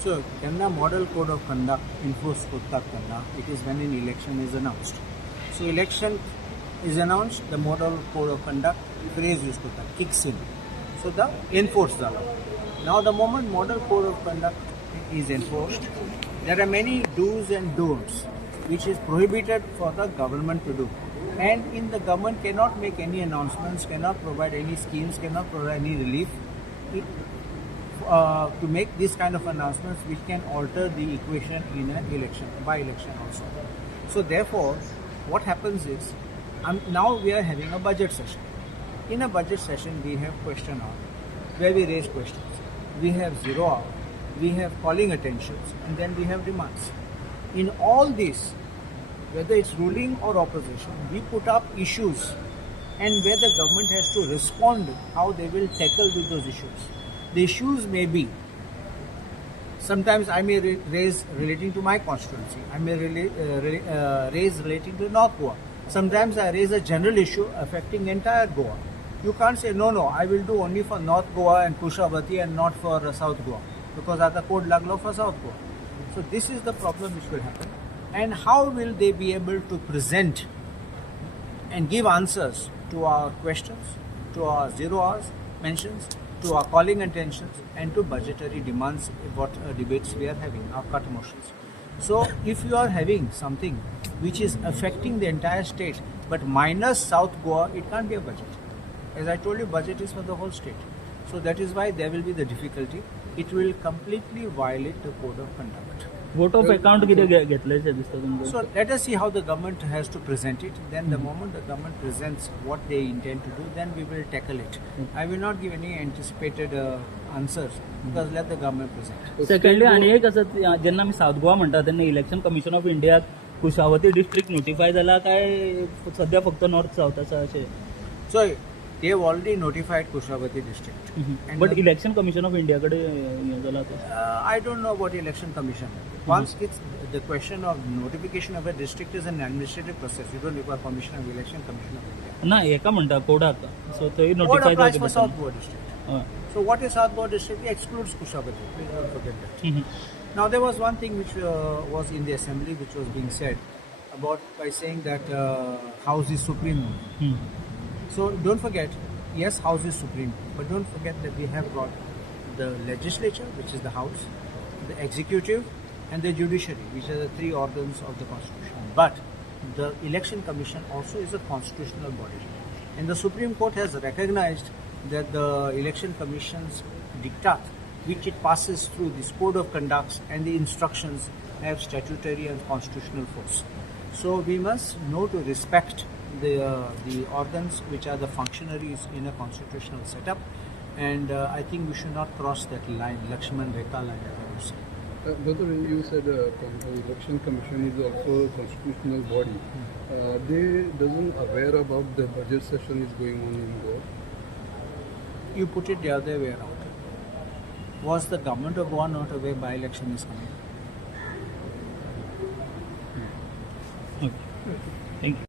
So, Kerala Model Code of Conduct enforced Kerala, it is when an election is announced. So, election is announced, the Model Code of Conduct phrase used to kicks in. So, the enforce the law. Now, the moment Model Code of Conduct is enforced, there are many do's and don'ts which is prohibited for the government to do. And in the government cannot make any announcements, cannot provide any schemes, cannot provide any relief. To make this kind of announcements which can alter the equation in an election, by-election also. So therefore, what happens is, now we are having a budget session. In a budget session, we have question hour, where we raise questions. We have 0 hour, we have calling attentions, and then we have demands. In all this, whether it's ruling or opposition, we put up issues, and where the government has to respond how they will tackle with those issues. The issues may be, sometimes I may raise relating to my constituency, I may raise relating to North Goa. Sometimes I raise a general issue affecting entire Goa. You can't say, no, I will do only for North Goa and Kushavati and not for South Goa, because I have code laglo for South Goa. So this is the problem which will happen. And how will they be able to present and give answers to our questions, to our 0 hours mentions, to our calling attentions, and to budgetary demands, what debates we are having, our cut motions. So if you are having something which is affecting the entire state, but minus South Goa, it can't be a budget. As I told you, budget is for the whole state. So that is why there will be the difficulty. It will completely violate the code of conduct. Vote of account घेतले. So let us see how the government has to present it. Then the moment the government presents what they intend to do, then we will tackle it. I will not give any anticipated answers, because let the government present. Secondly आणि एक असं जेन्ना आमी south Goa म्हणटा तेन्ना election commission of इंडियाक Kushavati district notify जाला काय सध्या फक्त नॉर्थ साऊथ आसा अशें. So they have already notified Kushavati district. But election commission of India कडे हें जाला ते. I don't know about election commission. Once it's the question of notification of a district is an administrative process. You don't require permission of election commission of India. ना एका म्हणटा कोडाक सो थंय What notify applies for जाता. South Goa district? So what is South Goa district? It excludes Kushavati. Please don't forget that. Now there was one thing which was in the assembly which was being said about by saying that House is supreme. So don't forget, yes, House is supreme, but don't forget that we have got the legislature, which is the House, the executive, and the judiciary, which are the 3 organs of the Constitution. But the Election Commission also is a constitutional body. And the Supreme Court has recognized that the Election Commission's diktat, which it passes through this code of conducts and the instructions, have statutory and constitutional force. So we must know to respect the organs which are the functionaries in a constitutional setup, and I think we should not cross that line, Lakshman Rekha line, as I would say. Brother, you said the election commission is also a constitutional body. They doesn't aware about the budget session is going on in Goa. You put it the other way around. Was the government of Goa not aware by-election is coming? Okay. Thank you.